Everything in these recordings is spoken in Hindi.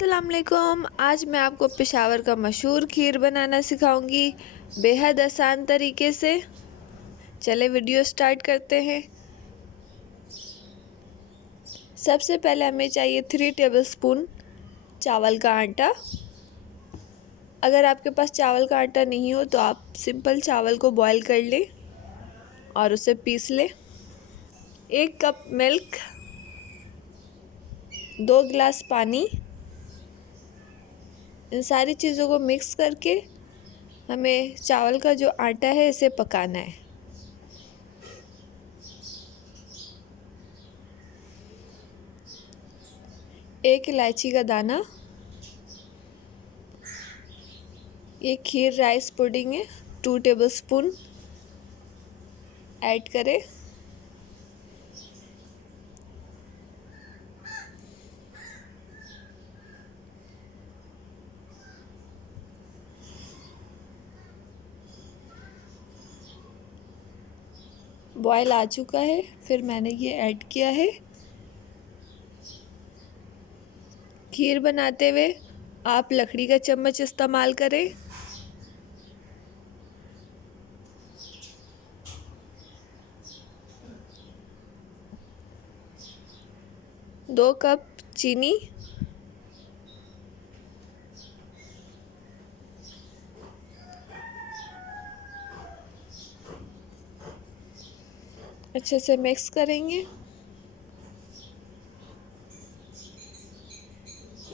अस्सलाम वालेकुम। आज मैं आपको पेशावर का मशहूर खीर बनाना सिखाऊंगी बेहद आसान तरीके से। चले वीडियो स्टार्ट करते हैं। सबसे पहले हमें चाहिए 3 टेबलस्पून चावल का आटा। अगर आपके पास चावल का आटा नहीं हो तो आप सिंपल चावल को बॉईल कर लें और उसे पीस लें। 1 कप मिल्क, 2 गिलास पानी। इन सारी चीज़ों को मिक्स करके हमें चावल का जो आटा है इसे पकाना है। एक इलायची का दाना। ये खीर राइस पुडिंग है, 2 टेबलस्पून ऐड करें। बॉयल आ चुका है, फिर मैंने ये ऐड किया है। खीर बनाते हुए आप लकड़ी का चम्मच इस्तेमाल करें। दो कप चीनी, अच्छे से मिक्स करेंगे।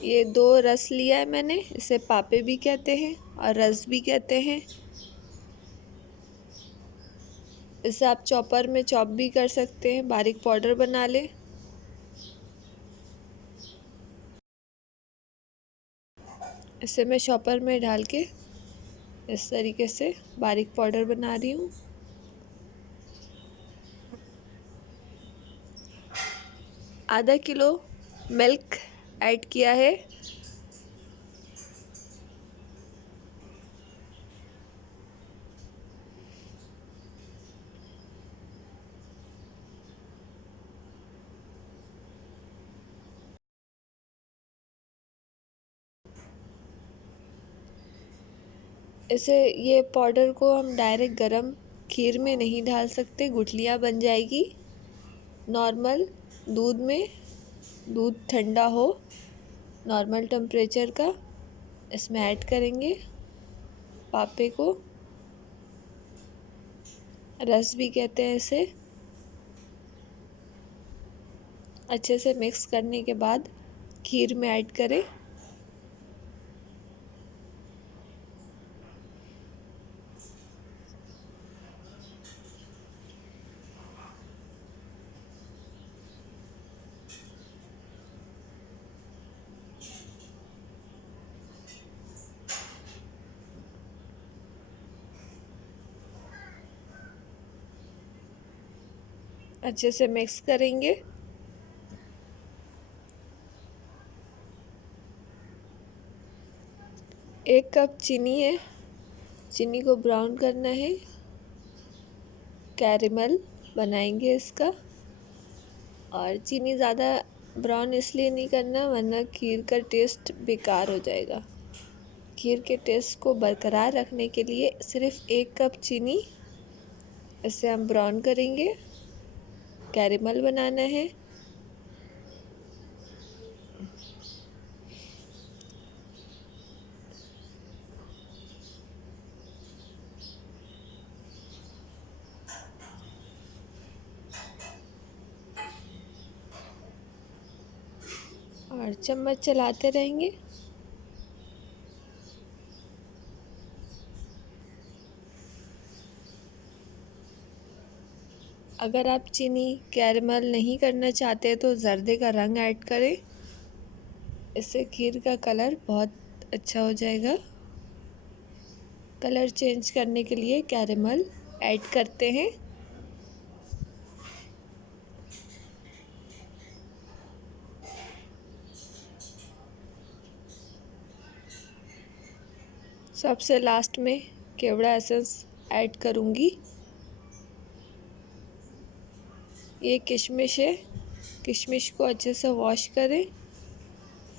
ये 2 रस लिया है मैंने, इसे पापे भी कहते हैं और रस भी कहते हैं। इसे आप चॉपर में चॉप भी कर सकते हैं, बारीक पाउडर बना लें। इसे मैं चॉपर में डाल के इस तरीके से बारीक पाउडर बना रही हूँ। आधा किलो मिल्क ऐड किया है। ये पाउडर को हम डायरेक्ट गरम खीर में नहीं डाल सकते, गुठलियाँ बन जाएगी। नॉर्मल दूध में, दूध ठंडा हो नॉर्मल टेम्परेचर का, इसमें ऐड करेंगे पापे को, रस भी कहते हैं इसे। अच्छे से मिक्स करने के बाद खीर में ऐड करें। अच्छे से मिक्स करेंगे। एक कप चीनी है, चीनी को ब्राउन करना है, कैरेमल बनाएंगे इसका। और चीनी ज़्यादा ब्राउन इसलिए नहीं करना वरना खीर का टेस्ट बेकार हो जाएगा। खीर के टेस्ट को बरकरार रखने के लिए सिर्फ 1 कप चीनी, इसे हम ब्राउन करेंगे, कैरेमल बनाना है। और चम्मच चलाते रहेंगे। अगर आप चीनी कैरेमल नहीं करना चाहते तो जर्दे का रंग ऐड करें, इससे खीर का कलर बहुत अच्छा हो जाएगा। कलर चेंज करने के लिए कैरेमल ऐड करते हैं। सबसे लास्ट में केवड़ा एसेंस ऐड करूँगी। ये किशमिश है, किशमिश को अच्छे से वॉश करें,